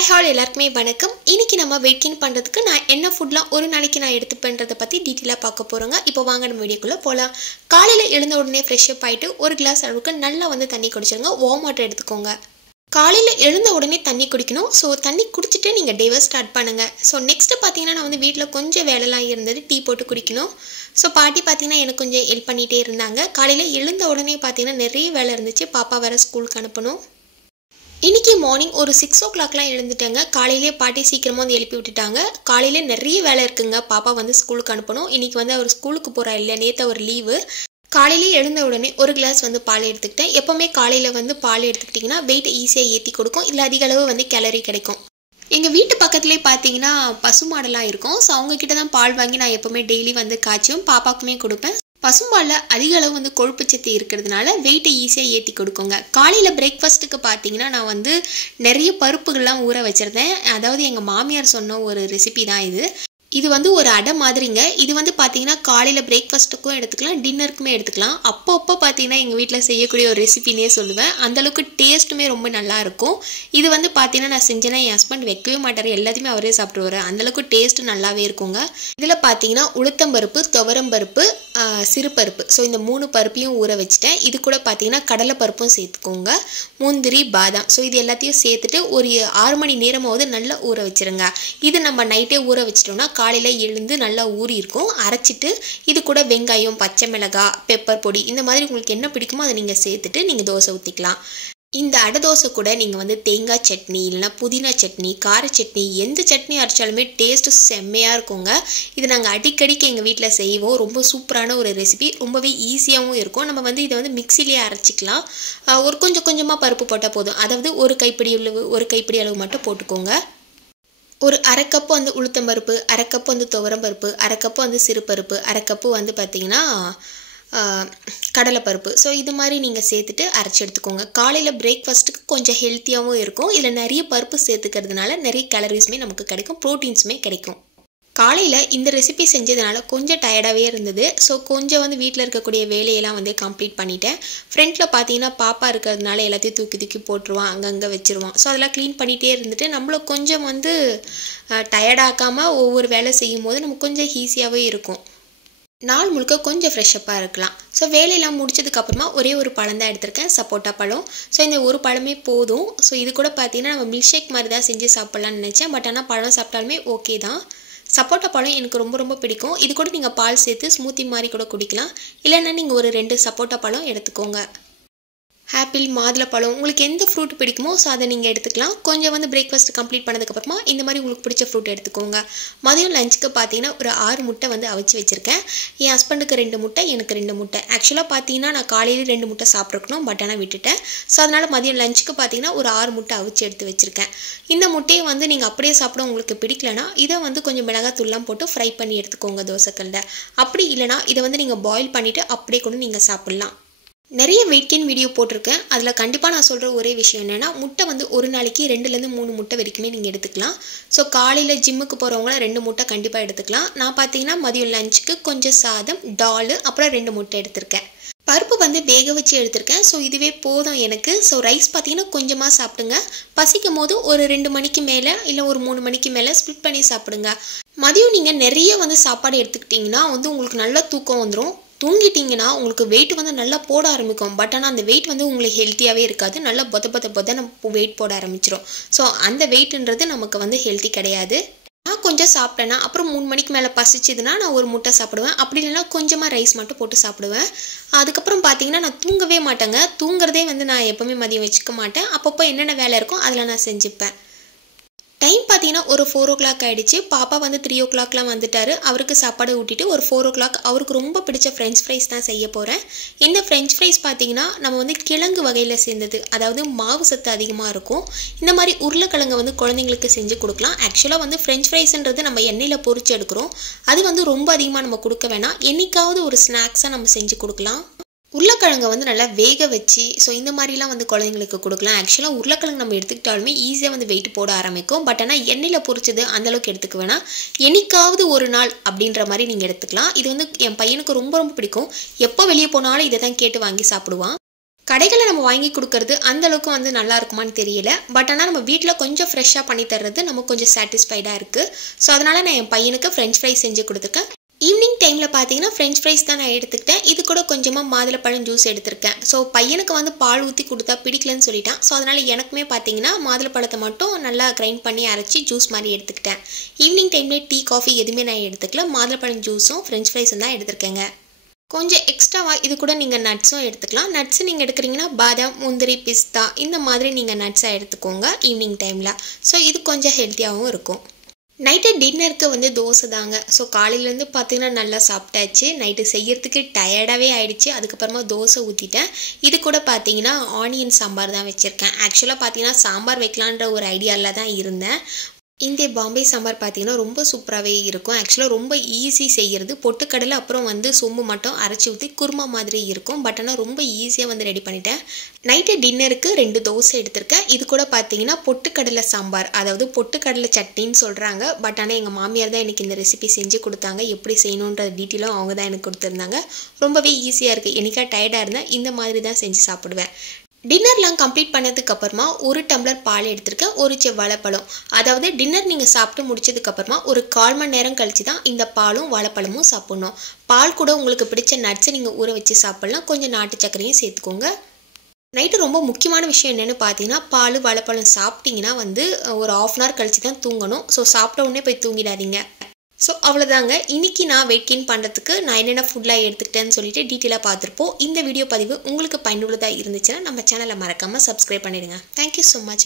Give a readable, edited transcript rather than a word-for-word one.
Hi hall எல்லாருக்குமே வணக்கம். இன்னைக்கு நம்ம வெயிட் கெயின் பண்ணுறதுக்கு நான் என்ன ஃபுட்லாம் ஒரு நாளைக்கு நான் எடுத்துப்பேன்றதை பற்றி டீட்டெயிலாக பார்க்க போகிறோங்க. இப்போ வாங்க நம்ம வீடியோக்குள்ளே போகலாம். காலையில் எழுந்த உடனே ஃப்ரெஷ்அப் ஆகிட்டு ஒரு கிளாஸ் அளவுக்கு நல்லா தண்ணி குடிச்சிருங்க. வார்ம் வாட்டர் எடுத்துக்கோங்க. காலையில் எழுந்த உடனே தண்ணி குடிக்கணும். ஸோ தண்ணி குடிச்சிட்டு நீங்கள் டேவை ஸ்டார்ட் பண்ணுங்கள். ஸோ நெக்ஸ்ட்டு பார்த்தீங்கன்னா நான் வீட்டில் கொஞ்சம் வேலைலாம் இருந்தது, டீ போட்டு குடிக்கணும். ஸோ பாட்டி பார்த்தீங்கன்னா எனக்கு கொஞ்சம் ஹெல்ப் பண்ணிகிட்டே இருந்தாங்க. காலையில் எழுந்த உடனே பார்த்தீங்கன்னா நிறைய வேலை இருந்துச்சு. பாப்பா வேறு ஸ்கூலுக்கு அனுப்பணும். இன்றைக்கி மார்னிங் ஒரு 6 o'clockலாம் எழுந்துட்டேங்க. காலையிலே பாட்டி சீக்கிரமாக எழுப்பி விட்டுட்டாங்க. காலையில் நிறைய வேலை இருக்குங்க. பாப்பா ஸ்கூலுக்கு அனுப்பணும். இன்றைக்கி அவர் ஸ்கூலுக்கு போகிறா இல்லை, நேற்று ஒரு லீவு. காலையிலே எழுந்த உடனே ஒரு கிளாஸ் பால் எடுத்துக்கிட்டேன். எப்போவுமே காலையில் பால் எடுத்துக்கிட்டிங்கன்னா வெயிட் ஈஸியாக ஏற்றி கொடுக்கும். இல்லை அதிக அளவு கேலரி கிடைக்கும். எங்கள் வீட்டு பக்கத்துலேயே பார்த்தீங்கன்னா பசுமாடெல்லாம் இருக்கும். ஸோ அவங்கக்கிட்ட தான் பால் வாங்கி நான் எப்போவுமே டெய்லி காய்ச்சும் பாப்பாக்குமே கொடுப்பேன். பசும்பாலில் அதிக அளவு கொழுப்பு சத்து இருக்கிறதுனால வெயிட்டை ஈஸியாக ஏற்றி கொடுக்குங்க. காலையில் பிரேக்ஃபாஸ்ட்டுக்கு பார்த்தீங்கன்னா நான் நிறைய பருப்புகள்லாம் ஊற வச்சுருந்தேன். அதாவது எங்கள் மாமியார் சொன்ன ஒரு ரெசிபி தான் இது. இது ஒரு அடை மாதிரிங்க. இது பார்த்தீங்கன்னா காலையில் பிரேக்ஃபாஸ்ட்டுக்கும் எடுத்துக்கலாம், டின்னருக்குமே எடுத்துக்கலாம். அப்பப்போ பார்த்தீங்கன்னா எங்கள் வீட்டில் செய்யக்கூடிய ஒரு ரெசிபினே சொல்லுவேன். அந்தளவுக்கு டேஸ்ட்டுமே ரொம்ப நல்லாயிருக்கும். இது பார்த்தீங்கன்னா நான் செஞ்சேன்னா என் ஹஸ்பண்ட் வைக்கவே மாட்டார், எல்லாத்தையுமே அவரே சாப்பிடுவார். அந்தளவுக்கு டேஸ்ட்டு நல்லாவே இருக்குங்க. இதில் பார்த்தீங்கன்னா உளுத்தம்பருப்பு, துவரம்பருப்பு, சிறுபருப்பு, ஸோ இந்த 3 பருப்பையும் ஊற வச்சுட்டேன். இது கூட பார்த்தீங்கன்னா கடலைப்பருப்பும் சேர்த்துக்கோங்க, முந்திரி, பாதாம். ஸோ இது எல்லாத்தையும் சேர்த்துட்டு ஒரு 6 மணி நேரமாவது நல்லா ஊற வச்சுருங்க. இது நம்ம நைட்டே ஊற வச்சிட்டோம்னா காலையில் எழுந்து நல்லா ஊறி இருக்கும். அரைச்சிட்டு இது கூட வெங்காயம், பச்சை மிளகாய், பெப்பர் பொடி, இந்த மாதிரி உங்களுக்கு என்ன பிடிக்குமோ அதை நீங்கள் சேர்த்துட்டு நீங்கள் தோசை ஊற்றிக்கலாம். இந்த அடை தோசை கூட நீங்கள் தேங்காய் சட்னி, இல்லைனா புதினா சட்னி, கார சட்னி, எந்த சட்னி அரைச்சாலுமே டேஸ்ட்டு செம்மையாக இருக்குங்க. இது நாங்கள் அடிக்கடிக்கு எங்கள் வீட்டில் செய்வோம். ரொம்ப சூப்பரான ஒரு ரெசிபி, ரொம்பவே ஈஸியாகவும் இருக்கும். நம்ம இதை மிக்சிலேயே அரைச்சிக்கலாம். ஒரு கொஞ்சமாக பருப்பு போட்டால் போதும். அதாவது ஒரு கைப்பிடி அளவு மட்டும் போட்டுக்கோங்க. ஒரு அரை கப்பு உளுத்தம்பருப்பு, அரை கப்பு துவரம்பருப்பு, அரை கப்பு சிறுபருப்பு, அரை கப்பு பார்த்திங்கன்னா கடலைப்பருப்பு. ஸோ இது மாதிரி நீங்கள் சேர்த்துட்டு அரைச்சி எடுத்துக்கோங்க. காலையில் பிரேக்ஃபாஸ்ட்டுக்கு கொஞ்சம் ஹெல்த்தியாகவும் இருக்கும். இதில் நிறைய பருப்பு சேர்த்துக்கிறதுனால நிறைய கேலரிஸுமே நமக்கு கிடைக்கும், ப்ரோட்டீன்ஸுமே கிடைக்கும். காலையில் இந்த ரெசிபி செஞ்சதுனால கொஞ்சம் டயர்டாகவே இருந்தது. ஸோ கொஞ்சம் வீட்டில் இருக்கக்கூடிய வேலையெல்லாம் கம்ப்ளீட் பண்ணிட்டேன். ஃப்ரண்ட்டில் பார்த்தீங்கன்னா பாப்பா இருக்கிறதுனால எல்லாத்தையும் தூக்கி போட்டுருவான், அங்கங்கே வச்சுருவான். ஸோ அதெல்லாம் க்ளீன் பண்ணிகிட்டே இருந்துட்டு நம்மளும் கொஞ்சம் டயர்டாக்காமல் ஒவ்வொரு வேலை செய்யும் போது நமக்கு கொஞ்சம் ஈஸியாகவே இருக்கும். நாள் முழுக்க கொஞ்சம் ஃப்ரெஷ்ஷப்பாக இருக்கலாம். ஸோ வேலையெல்லாம் முடிச்சதுக்கப்புறமா ஒரே ஒரு பழம் தான் எடுத்திருக்கேன், சப்போட்டா பழம். ஸோ இந்த ஒரு பழமே போதும். ஸோ இது கூட பார்த்தீங்கன்னா நம்ம மில்க் ஷேக் மாதிரி தான் செஞ்சு சாப்பிட்லான்னு நினச்சேன். பட் ஆனால் பழம் சாப்பிட்டாலுமே ஓகே தான். சப்போட்டா பழம் எனக்கு ரொம்ப பிடிக்கும். இது கூட நீங்கள் பால் சேர்த்து ஸ்மூத்தி மாதிரி கூட குடிக்கலாம். இல்லைன்னா நீங்கள் ஒரு 2 சப்போட்டா பழம் எடுத்துக்கோங்க. ஆப்பிள், மாதுளப்பழம், உங்களுக்கு எந்த ஃப்ரூட் பிடிக்குமோ ஸோ அதை நீங்கள் எடுத்துக்கலாம். கொஞ்சம் பிரேக்ஃபாஸ்ட் கம்ப்ளீட் பண்ணதுக்கப்புறமா இந்த மாதிரி உங்களுக்கு பிடிச்ச ஃப்ரூட் எடுத்துக்கோங்க. மதியம் லஞ்சுக்கு பார்த்தீங்கன்னா ஒரு 6 முட்டை அவிச்சு வச்சுருக்கேன். என் ஹஸ்பண்டுக்கு 2 முட்டை, எனக்கு 2 முட்டை. ஆக்சுவலாக பார்த்தீங்கன்னா நான் காலையில் 2 முட்டை சாப்பிட்ருக்கணும், பட் ஆனால் விட்டுட்டேன். ஸோ அதனால் மதியம் லஞ்சுக்கு பார்த்தீங்கன்னா ஒரு 6 முட்டை அவிச்சு எடுத்து வச்சுருக்கேன். இந்த முட்டையை நீங்கள் அப்படியே சாப்பிட உங்களுக்கு பிடிக்கலனா இதை கொஞ்சம் மிளகாத்தூள்லாம் போட்டு ஃப்ரை பண்ணி எடுத்துக்கோங்க தோசைக்கல்ல. அப்படி இல்லைனா இதை நீங்கள் பாயில் பண்ணிவிட்டு அப்படியே கூட நீங்கள் சாப்பிட்லாம். நிறைய வெயிட் கெயின் வீடியோ போட்டிருக்கேன். அதில் கண்டிப்பாக நான் சொல்கிற ஒரே விஷயம் என்னென்னா, முட்டை ஒரு நாளைக்கு 2லேருந்து 3 முட்டை வரைக்குமே நீங்கள் எடுத்துக்கலாம். ஸோ காலையில் ஜிம்முக்கு போகிறவங்கள 2 முட்டை கண்டிப்பாக எடுத்துக்கலாம். நான் பார்த்தீங்கன்னா மதியம் லஞ்சுக்கு கொஞ்சம் சாதம், டால், அப்புறம் 2 முட்டை எடுத்திருக்கேன். பருப்பு வேக வச்சு எடுத்திருக்கேன். ஸோ இதுவே போதும் எனக்கு. ஸோ ரைஸ் பார்த்தீங்கன்னா கொஞ்சமாக சாப்பிடுங்க. பசிக்கும் போது ஒரு 2 மணிக்கு மேலே இல்லை ஒரு 3 மணிக்கு மேலே ஸ்ப்ளிட் பண்ணி சாப்பிடுங்க. மதியம் நீங்கள் நிறைய சாப்பாடு எடுத்துக்கிட்டிங்கன்னா உங்களுக்கு நல்லா தூக்கம் வந்துடும். தூங்கிட்டிங்கன்னா உங்களுக்கு வெயிட் நல்லா போட ஆரம்பிக்கும். பட் ஆனால் அந்த வெயிட் உங்களுக்கு ஹெல்த்தியாகவே இருக்காது. நல்லா பொத வெயிட் போட ஆரம்பிச்சிடும். ஸோ அந்த வெயிட்ன்றது நமக்கு ஹெல்த்தி கிடையாது. நான் கொஞ்சம் சாப்பிட்டேன்னா அப்புறம் 3 மணிக்கு மேலே பசிச்சுதுன்னா நான் ஒரு முட்டை சாப்பிடுவேன். அப்படி இல்லைன்னா கொஞ்சமாக ரைஸ் மட்டும் போட்டு சாப்பிடுவேன். அதுக்கப்புறம் பார்த்தீங்கன்னா நான் தூங்கவே மாட்டேங்க. தூங்குறதே நான் எப்போவுமே மதியம் வச்சுக்க மாட்டேன். அப்பப்போ என்னென்ன வேலை இருக்கோ அதில் நான் செஞ்சுப்பேன். டைம் பார்த்தீங்கன்னா ஒரு 4 o'clock ஆகிடுச்சு. பாப்பா 3 o'clockலாம் வந்துட்டார். அவருக்கு சாப்பாடு ஊட்டிட்டு ஒரு 4 o'clock அவருக்கு ரொம்ப பிடிச்ச ஃப்ரெஞ்ச் ஃப்ரைஸ் தான் செய்ய போகிறேன். இந்த ஃப்ரெஞ்ச் ஃப்ரைஸ் பார்த்தீங்கன்னா நம்ம கிழங்கு வகையில் சேர்ந்தது, அதாவது மாவு சத்து அதிகமாக இருக்கும். இந்த மாதிரி உருளைக்கிழங்கு குழந்தைங்களுக்கு செஞ்சு கொடுக்கலாம். ஆக்சுவலாக ஃப்ரெஞ்ச் ஃப்ரைஸ்ன்றது நம்ம எண்ணெயில் பொரிச்சு எடுக்கிறோம். அது ரொம்ப அதிகமாக நம்ம கொடுக்க வேணாம். என்றைக்காவது ஒரு ஸ்நாக்ஸாக நம்ம செஞ்சு கொடுக்கலாம். உருளைக்கிழங்கை நல்லா வேக வச்சு ஸோ இந்த மாதிரிலாம் குழந்தைங்களுக்கு கொடுக்கலாம். ஆக்சுவலாக உருளைக்கிழங்கு நம்ம எடுத்துக்கிட்டாலுமே ஈஸியாக வெயிட் போட ஆரம்பிக்கும். பட் ஆனால் எண்ணெயில் பொரிச்சது அந்தளவுக்கு எடுத்துக்க வேணாம். என்னைக்காவது ஒரு நாள் அப்படின்ற மாதிரி நீங்கள் எடுத்துக்கலாம். இது என் பையனுக்கு ரொம்ப பிடிக்கும். எப்போ வெளியே போனாலும் இதை தான் கேட்டு வாங்கி சாப்பிடுவான். கடைகளில் நம்ம வாங்கி கொடுக்கறது அந்த அளவுக்கு வந்து நல்லா இருக்குமான்னு தெரியல. பட் ஆனால் நம்ம வீட்டில் கொஞ்சம் ஃப்ரெஷ்ஷாக பண்ணி தர்றது நமக்கு கொஞ்சம் சாட்டிஸ்ஃபைடாக இருக்குது. ஸோ அதனால் நான் என் பையனுக்கு ஃப்ரெஞ்ச் ஃப்ரைஸ் செஞ்சு கொடுத்துருக்கேன். ஈவினிங் டைமில் பார்த்தீங்கன்னா ஃப்ரெஞ்ச் ஃப்ரைஸ் தான் நான் எடுத்துக்கிட்டேன். இது கூட கொஞ்சமாக மாதுளப்பழம் ஜூஸ் எடுத்திருக்கேன். ஸோ பையனுக்கு வந்து பால் ஊற்றி கொடுத்தா பிடிக்கலன்னு சொல்லிட்டான். ஸோ அதனால் எனக்குமே பார்த்தீங்கன்னா மாதுளப்பழத்தை மட்டும் நல்லா கிரைண்ட் பண்ணி அரைச்சி ஜூஸ் மாதிரி எடுத்துக்கிட்டேன். ஈவினிங் டைம்லேயே டீ காஃபி எதுவுமே நான் எடுத்துக்கல. மாதுளப்பழம் ஜூஸும் ஃப்ரெஞ்ச் ஃப்ரைஸும் தான் எடுத்திருக்கேங்க. கொஞ்சம் எக்ஸ்ட்ராவாக இது கூட நீங்கள் நட்ஸும் எடுத்துக்கலாம். நட்ஸு நீங்கள் எடுக்கிறீங்கன்னா பாதாம், முந்திரி, பிஸ்தா இந்த மாதிரி நீங்கள் நட்ஸாக எடுத்துக்கோங்க ஈவினிங் டைமில். ஸோ இது கொஞ்சம் ஹெல்த்தியாகவும் இருக்கும். நைட்டு டின்னருக்கு வந்து தோசை தாங்க. ஸோ காலையிலேருந்து பார்த்தீங்கன்னா நல்லா சாப்பிட்டாச்சு. நைட்டு செய்யறதுக்கு டயர்டாகவே ஆகிடுச்சு. அதுக்கப்புறமா தோசை ஊற்றிட்டேன். இது கூட பார்த்தீங்கன்னா ஆனியன் சாம்பார் தான் வச்சுருக்கேன். ஆக்சுவலாக பார்த்தீங்கன்னா சாம்பார் வைக்கலான்ற ஒரு ஐடியாவில் தான் இருந்தேன். இந்த பாம்பே சாம்பார் பார்த்தீங்கன்னா ரொம்ப சூப்பராகவே இருக்கும். ஆக்சுவலாக ரொம்ப ஈஸி செய்கிறது. பொட்டுக்கடலை அப்புறம் வந்து சொம்பு மட்டும் அரைச்சி ஊற்றி குருமா மாதிரி இருக்கும். பட் ஆனால் ரொம்ப ஈஸியாக வந்து ரெடி பண்ணிட்டேன். நைட்டு டின்னருக்கு 2 தோசை எடுத்திருக்கேன். இது கூட பார்த்தீங்கன்னா பொட்டுக்கடலை சாம்பார், அதாவது பொட்டுக்கடலை சட்னின்னு சொல்கிறாங்க. பட் ஆனால் எங்கள் மாமியார் தான் எனக்கு இந்த ரெசிபி செஞ்சு கொடுத்தாங்க. எப்படி செய்யணுன்ற டீட்டெயிலும் அவங்க தான் எனக்கு கொடுத்துருந்தாங்க. ரொம்பவே ஈஸியாக இருக்குது. எனக்கா டயர்டாக இருந்தால் இந்த மாதிரி தான் செஞ்சு சாப்பிடுவேன். டின்னர்லாம் கம்ப்ளீட் பண்ணதுக்கப்புறமா 1 டம்ளர் பால் எடுத்திருக்கேன், 1 வாழைப்பழம். அதாவது டின்னர் நீங்கள் சாப்பிட்டு முடிச்சதுக்கப்புறமா ஒரு 1/4 மணி நேரம் கழிச்சு தான் இந்த பாலும் வாழைப்பழமும் சாப்பிட்ணும். பால் கூட உங்களுக்கு பிடிச்ச நட்ஸை நீங்கள் ஊற வச்சு சாப்பிட்லாம். கொஞ்சம் நாட்டு சர்க்கரையும் சேர்த்துக்கோங்க. நைட்டு ரொம்ப முக்கியமான விஷயம் என்னென்னு பார்த்தீங்கன்னா, பால் வாழைப்பழம் சாப்பிட்டிங்கன்னா வந்து ஒரு 1/2 அன் ஹவர் கழிச்சு தான் தூங்கணும். ஸோ சாப்பிட்ட உடனே போய் தூங்கிடாதீங்க. ஸோ அவ்வளோதாங்க. இன்றைக்கி நான் வெயிட் கெயின் பண்ணுறதுக்கு நான் என்னென்ன ஃபுட்லாம் எடுத்துக்கிட்டேன்னு சொல்லிட்டு டீட்டெயிலாக பார்த்துருப்போம். இந்த வீடியோ பதிவு உங்களுக்கு பயனுள்ளதாக இருந்துச்சுன்னா நம்ம சேனலை மறக்காமல் சப்ஸ்கிரைப் பண்ணிடுங்க. Thank you so much.